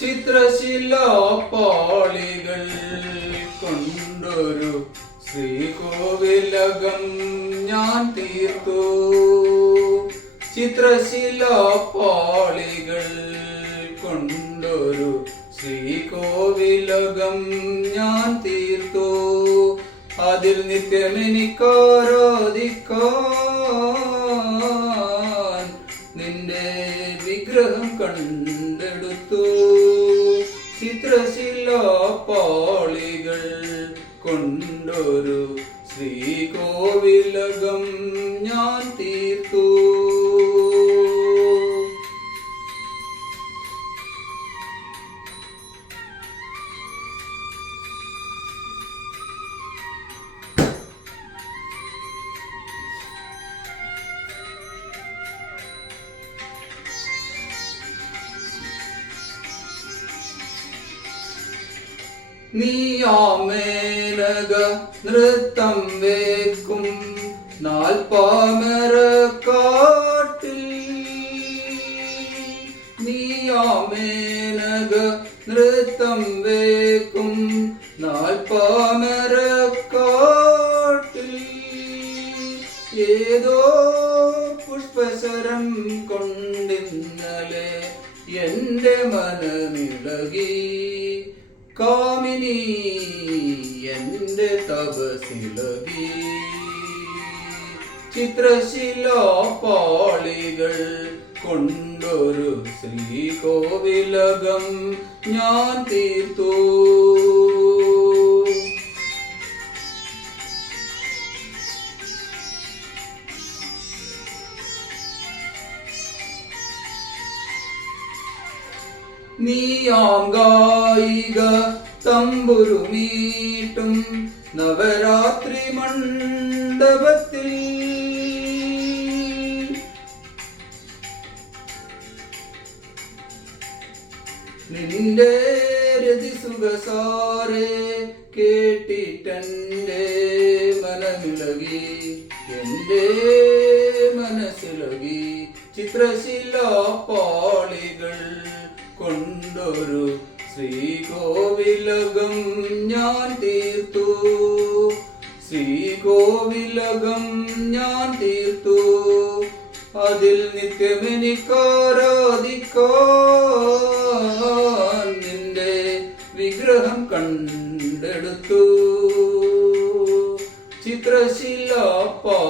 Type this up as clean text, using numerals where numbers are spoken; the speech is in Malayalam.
ചിത്രശിലാപാളികൾ കൊണ്ടൊരു ശ്രീകോവിലകം ഞാൻ തീർത്തു. ചിത്രശിലാപാളികൾ കൊണ്ടൊരു ശ്രീകോവിലകം ഞാൻ തീർത്തു. അതിൽ നിത്യമെനിക്കാരാധിക്കാൻ നിന്റെ വിഗ്രഹം കണ്ടെടുത്തു. ചിത്രശിലാപാളികൾ കൊണ്ടൊരു ശ്രീകോവിലകം ഞാൻ തീർത്തു. നീയാമേനക നൃത്തം വേക്കും നാൽപ്പാമരക്കാട്ടിൽ. നീയാമേനക നൃത്തം വേക്കും നാൽപ്പാമരക്കാട്ടിൽ. ഏതോ പുഷ്പശരം കൊണ്ടിന്നലെ എന്റെ മനമിളകി. കാമിനി എന്റെ തപസിളകി. ചിത്രശിലാപാളികൾ കൊണ്ടൊരു ശ്രീകോവിലകം ഞാൻ തീർത്തു. നീയാം ഗായിക തമ്പുരുമീട്ടും നവരാത്രി മണ്ഡപത്തിൽ. നിന്റെ രതിസുഖസാരെ കേട്ടിട്ടെന്റെ മനമിളകി. എന്റെ മനസ്സിളകി. ചിത്രശിലാപാളികൾ കൊണ്ടൊരു ശ്രീകോവിലകം ഞാൻ തീർത്തു. ശ്രീകോവിലകം ഞാൻ തീർത്തു. അതിൽ നിത്യമെനിക്കാരാധിക്കാൻ നിന്റെ വിഗ്രഹം കണ്ടെടുത്തു. ചിത്രശിലാപാളികൾ